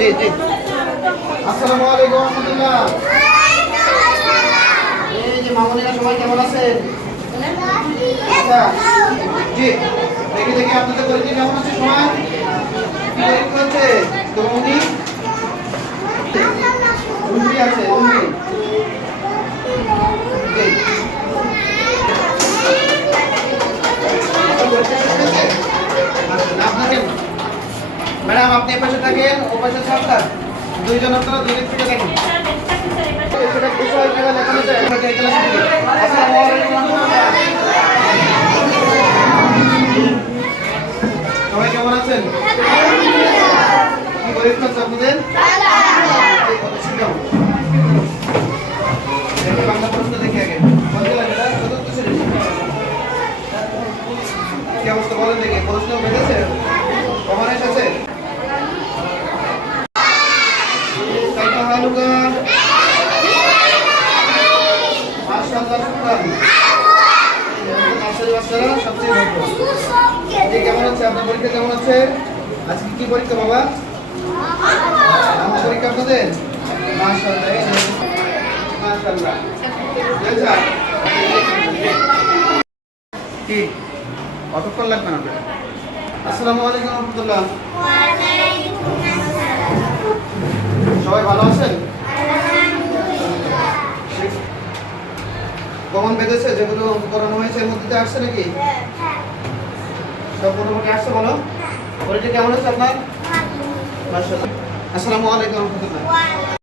জি জি। আসসালামু আলাইকুম ওয়া রাহমাতুল্লাহ। এই যে মামুনিরা সবাই কেমন আছেন? আচ্ছা জি, দেখি দেখি আপনাদের পরীক্ষা কেমন আছে সবাই? কি পরীক্ষা হচ্ছে? তো উনি আছে উনি ম্যাডাম আপনি এপাশে থাকেন ও পাশে ছাড়তাম দুইজন আপনারা দুই দিক থেকে দেখেন সেটা বিষয় মেলা লেখানো যায় আপনাকে এই ক্লাস থেকে। আসসালামু আলাইকুম ওয়া রাহমাতুল্লাহ। সবাই কেমন আছেন? কি পরীক্ষা হচ্ছে আপনাদের? বাংলা প্রশ্ন দেখি আগে চতুর্থ শ্রেণী কি অবস্থা বলেন দেখি প্রশ্ন বেঁধেছে কখন এসেছে কেমন আছে আপনার পরীক্ষা কেমন আছে? আজকে কি পরীক্ষা বাবা? পরীক্ষা আপনাদের মাশাআল্লাহ কি কতক্ষণ লাগবে না? আসসালামু আলাইকুম ওয়া রাহমাতুল্লাহ। সবাই ভালো আছেন? কমন বেঁধেছে যেগুলো করানো হয়েছে এর মধ্যে আসছে নাকি? সব মোটামুটি আসছে বলো। পরীক্ষা কেমন হচ্ছে আপনার? মাশাআল্লাহ। আসসালামু আলাইকুম ওয়া রাহমাতুল্লাহ।